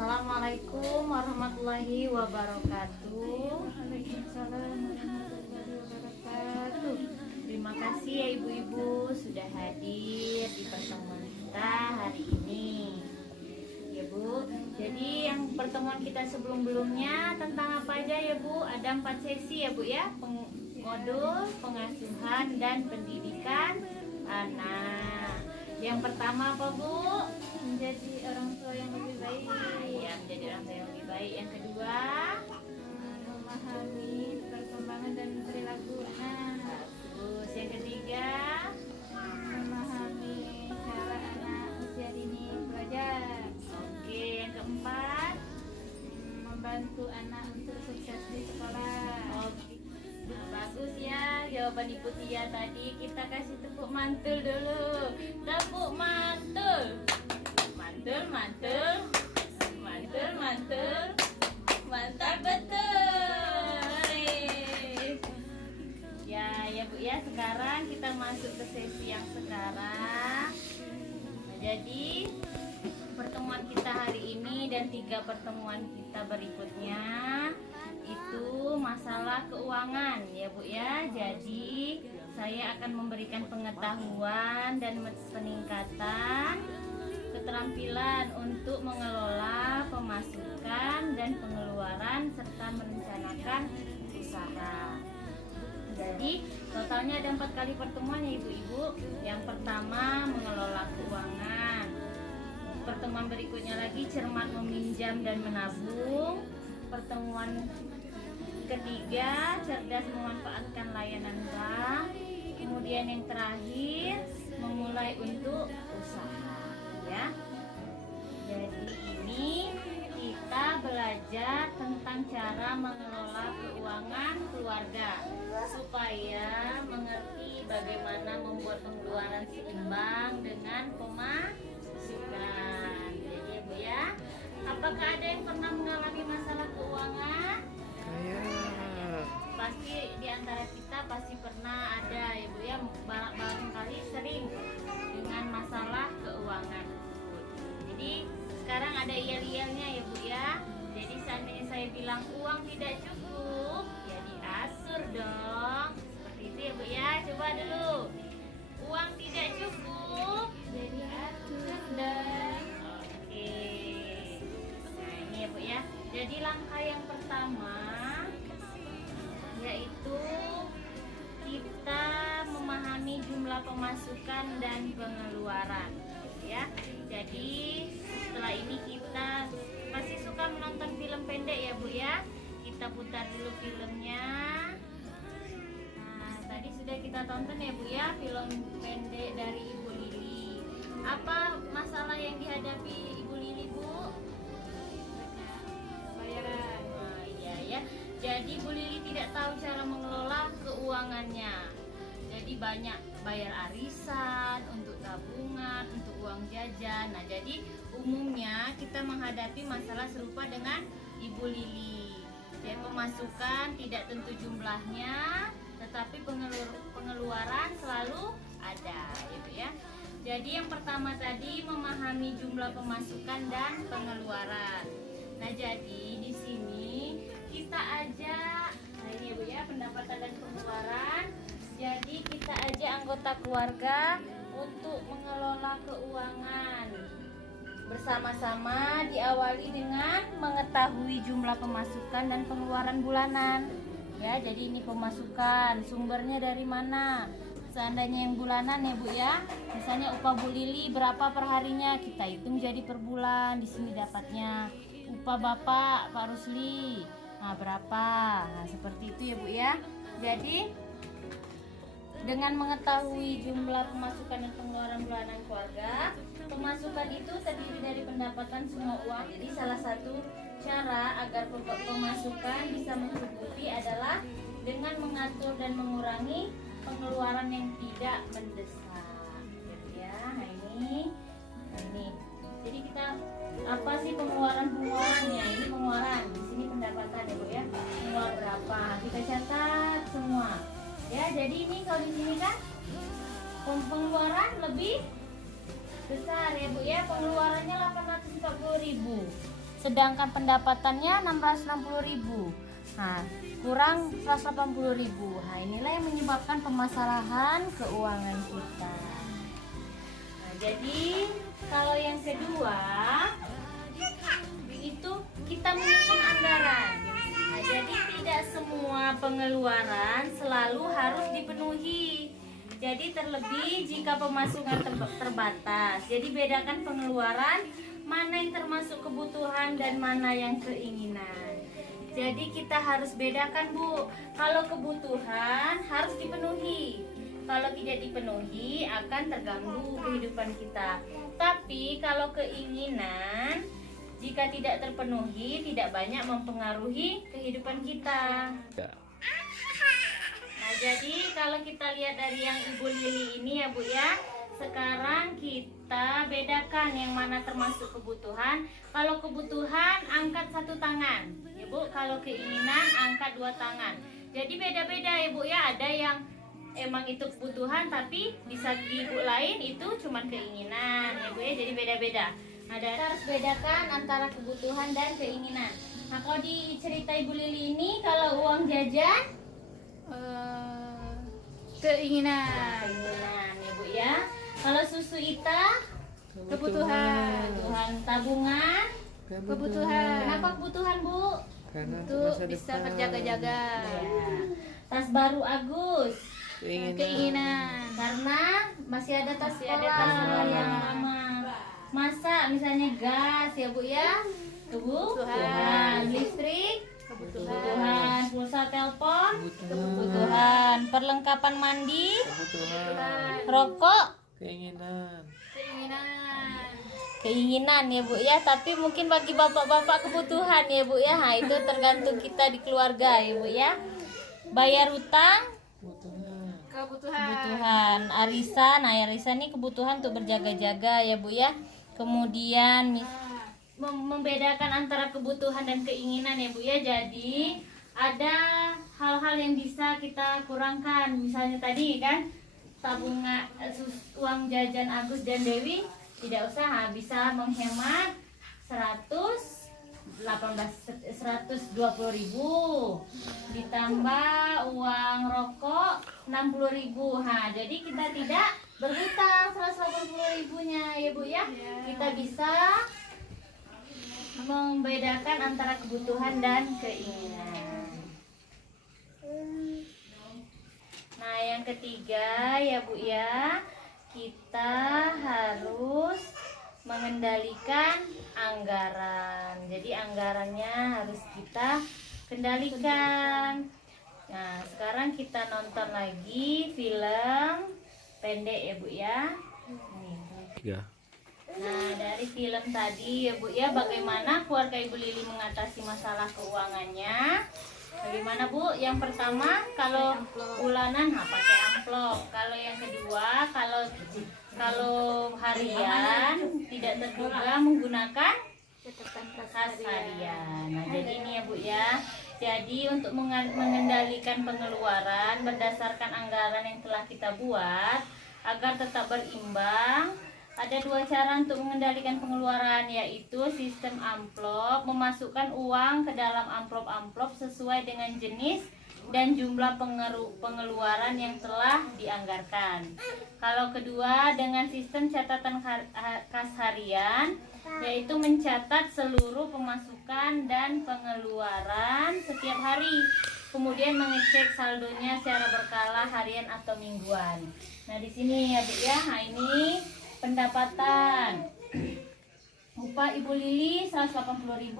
Assalamualaikum warahmatullahi wabarakatuh. Waalaikumsalam warahmatullahi wabarakatuh. Terima kasih ya ibu-ibu sudah hadir di pertemuan kita hari ini. Ya Bu, jadi yang pertemuan kita sebelum-belumnya tentang apa aja ya Bu? Ada 4 sesi ya Bu ya, modul pengasuhan dan pendidikan anak. Yang pertama apa Bu? Menjadi orang tua yang lebih baik. Ya, menjadi orang tua yang lebih baik. Yang kedua, Memahami perkembangan dan perilaku anak. bagus. Yang ketiga, Memahami cara anak usia dini belajar. oke. Yang keempat, Membantu anak untuk sukses di sekolah. oke. Nah, bagus ya jawaban Ibu Tia tadi. Kita kasih tepuk mantul dulu. Tepuk mantul. Mantul, mantul. Mantul, mantul. Mantap betul. Hei. Ya Bu ya, sekarang kita masuk ke sesi yang sekarang. Nah, jadi pertemuan kita hari ini dan 3 pertemuan kita berikutnya itu masalah keuangan ya Bu ya. Jadi saya akan memberikan pengetahuan dan peningkatan keterampilan untuk mengelola pemasukan dan pengeluaran serta merencanakan usaha. Jadi totalnya ada 4 kali pertemuan ya ibu-ibu. Yang pertama mengelola keuangan. Pertemuan berikutnya lagi cermat meminjam dan menabung. Pertemuan ketiga cerdas memanfaatkan layanan bank. Kemudian yang terakhir memulai untuk usaha ya. Jadi ini kita belajar tentang cara mengelola keuangan keluarga supaya mengerti bagaimana membuat pengeluaran seimbang dengan pemasukan. Jadi ya Bu ya, apakah ada yang pernah mengalami masalah keuangan? Pasti di antara kita pasti pernah ada ya Bu ya, barangkali sering dengan masalah keuangan. Jadi sekarang ada yel-yelnya ya Bu ya. Jadi seandainya saya bilang uang tidak cukup, ya diatur dong. Seperti itu ya Bu ya. Coba dulu. Uang tidak cukup, Jadi atur dan oke. Nah ini ya Bu ya. Jadi langkah yang pertama yaitu kita memahami jumlah pemasukan dan pengeluaran ya. Jadi setelah ini kita masih suka menonton film pendek ya Bu ya. Kita putar dulu filmnya. Nah, tadi sudah kita tonton ya Bu ya, film pendek dari Ibu Lili. Apa masalah yang dihadapi Ibu Lili Bu? bayaran. Nah, iya ya. Jadi Bu Lili tidak tahu cara mengelola keuangannya. Jadi banyak bayar arisan, untuk tabungan, untuk uang jajan. Nah, jadi umumnya kita menghadapi masalah serupa dengan Ibu Lili. Jadi pemasukan tidak tentu jumlahnya, tetapi pengeluaran selalu ada, gitu ya. Jadi yang pertama tadi memahami jumlah pemasukan dan pengeluaran. Nah, jadi di sini kita ajak, nah ini ya Bu ya, pendapatan dan pengeluaran. Jadi kita ajak anggota keluarga untuk mengelola keuangan bersama-sama, diawali dengan mengetahui jumlah pemasukan dan pengeluaran bulanan. Ya, jadi ini pemasukan, sumbernya dari mana? Seandainya yang bulanan ya Bu ya, misalnya upah Bu Lili berapa per harinya, kita hitung jadi per bulan. Di sini dapatnya upah Bapak Pak Rusli. Nah, berapa? Nah, seperti itu ya Bu ya. Jadi dengan mengetahui jumlah pemasukan dan pengeluaran bulanan keluarga, pemasukan itu terdiri dari pendapatan semua uang. Jadi salah satu cara agar pemasukan bisa mencukupi adalah dengan mengatur dan mengurangi pengeluaran yang tidak mendesak. Gitu ya. Nah ini. Jadi kita apa sih pengeluarannya? Ini pengeluaran. Di sini pendapatan ya Bu ya. Pengeluaran berapa? Kita catat semua. Ya, jadi ini kalau di sini kan pengeluaran lebih besar ya Bu ya. Pengeluarannya 840.000. sedangkan pendapatannya 660.000. Nah, kurang 180.000. Nah, inilah yang menyebabkan permasalahan keuangan kita. Nah, jadi kalau yang kedua itu kita menyusun anggaran. Nah, jadi tidak semua pengeluaran selalu harus dipenuhi. Jadi terlebih jika pemasukan terbatas. Jadi bedakan pengeluaran mana yang termasuk kebutuhan dan mana yang keinginan. Jadi kita harus bedakan, Bu. Kalau kebutuhan harus dipenuhi. Kalau tidak dipenuhi akan terganggu kehidupan kita. Tapi kalau keinginan jika tidak terpenuhi tidak banyak mempengaruhi kehidupan kita. Nah, jadi kalau kita lihat dari yang Ibu Lili ini ya Bu ya, sekarang kita bedakan yang mana termasuk kebutuhan. Kalau kebutuhan angkat 1 tangan ya Bu, kalau keinginan angkat 2 tangan. Jadi beda-beda ya Bu ya, ada yang emang itu kebutuhan tapi bisa di Ibu lain itu cuman keinginan ya Bu ya, jadi beda-beda. Nah, kita harus bedakan antara kebutuhan dan keinginan. Nah, kalau di cerita Ibu Lili ini kalau uang jajan Keinginan. keinginan ya Bu ya. Kalau susu Ita Kebutuhan. kebutuhan, tabungan Kebutuhan. kenapa kebutuhan Bu? Karena Untuk bisa berjaga-jaga. Ya. Tas baru Agus Keinginan. karena masih ada tas Masih ada sekolah tas sekolah. yang lama. Masa misalnya gas ya Bu ya, kebutuhan. Listrik kebutuhan, pulsa telepon kebutuhan, perlengkapan mandi, kebutuhan, rokok keinginan. keinginan ya Bu ya. Tapi mungkin bagi bapak-bapak kebutuhan ya Bu ya. Nah, itu tergantung kita di keluarga ya Bu ya. Bayar utang kebutuhan, arisan. Nah, arisan ini kebutuhan untuk berjaga-jaga ya Bu ya. Kemudian membedakan antara kebutuhan dan keinginan ya Bu ya. Jadi ada hal-hal yang bisa kita kurangkan. Misalnya tadi kan tabungan uang jajan Agus dan Dewi tidak usah, bisa menghemat 120.000 ditambah uang rokok 60.000. Nah, jadi kita tidak berhutang 180.000-nya ya Bu ya. Kita bisa membedakan antara kebutuhan dan keinginan. Nah, yang ketiga ya Bu ya, kita harus mengendalikan anggaran. Jadi anggarannya harus kita kendalikan. Nah, sekarang kita nonton lagi film pendek ya Bu ya. Nih. Nah, dari film tadi ya Bu ya, bagaimana keluarga Ibu Lili mengatasi masalah keuangannya? Bagaimana Bu? Yang pertama kalau bulanan pakai amplop. Kalau yang kedua kalau harian tidak terduga menggunakan kas harian. Nah, jadi ini ya Bu ya. Jadi untuk mengendalikan pengeluaran berdasarkan anggaran yang telah kita buat agar tetap berimbang, ada 2 cara untuk mengendalikan pengeluaran, yaitu sistem amplop, memasukkan uang ke dalam amplop-amplop sesuai dengan jenis dan jumlah pengeluaran yang telah dianggarkan. Kalau kedua dengan sistem catatan kas harian, yaitu mencatat seluruh pemasukan dan pengeluaran setiap hari, kemudian mengecek saldonya secara berkala harian atau mingguan. Nah, di sini ya Bu ya, nah ini pendapatan. Upah Ibu Lili 180.000,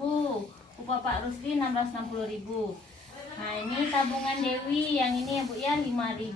upah Pak Rusdi 660.000. Nah, ini tabungan Dewi yang ini ya Bu ya, 5.000,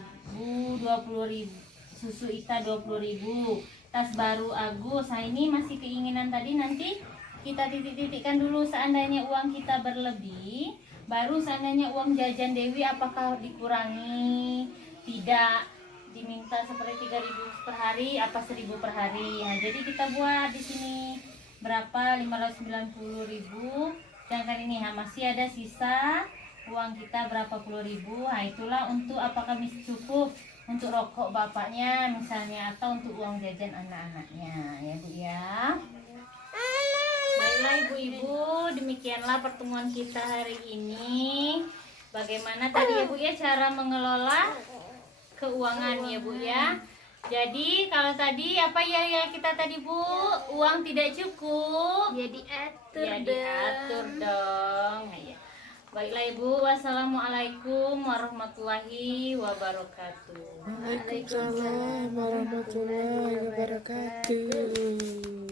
20.000, susu Ita 20.000, tas baru Agus. Nah, ini masih keinginan tadi, nanti kita titik-titikkan dulu. Seandainya uang kita berlebih, baru seandainya uang jajan Dewi apakah dikurangi, tidak diminta seperti 3.000 per hari apa 1.000 per hari. Nah, jadi kita buat di sini berapa, 590.000. Sedangkan ini masih ada sisa uang kita berapa puluh ribu. Nah, itulah untuk apakah bisa cukup untuk rokok bapaknya misalnya, atau untuk uang jajan anak-anaknya ya Bu ya. Baik Baiklah ibu-ibu, demikianlah pertemuan kita hari ini. Bagaimana tadi ya Bu ya cara mengelola keuangan ya Bu ya. Jadi kalau tadi apa ya kita tadi Bu, uang tidak cukup. Ya diatur Ya diatur dong. Ya. Baiklah Ibu, wassalamualaikum warahmatullahi wabarakatuh. Waalaikumsalam warahmatullahi wabarakatuh.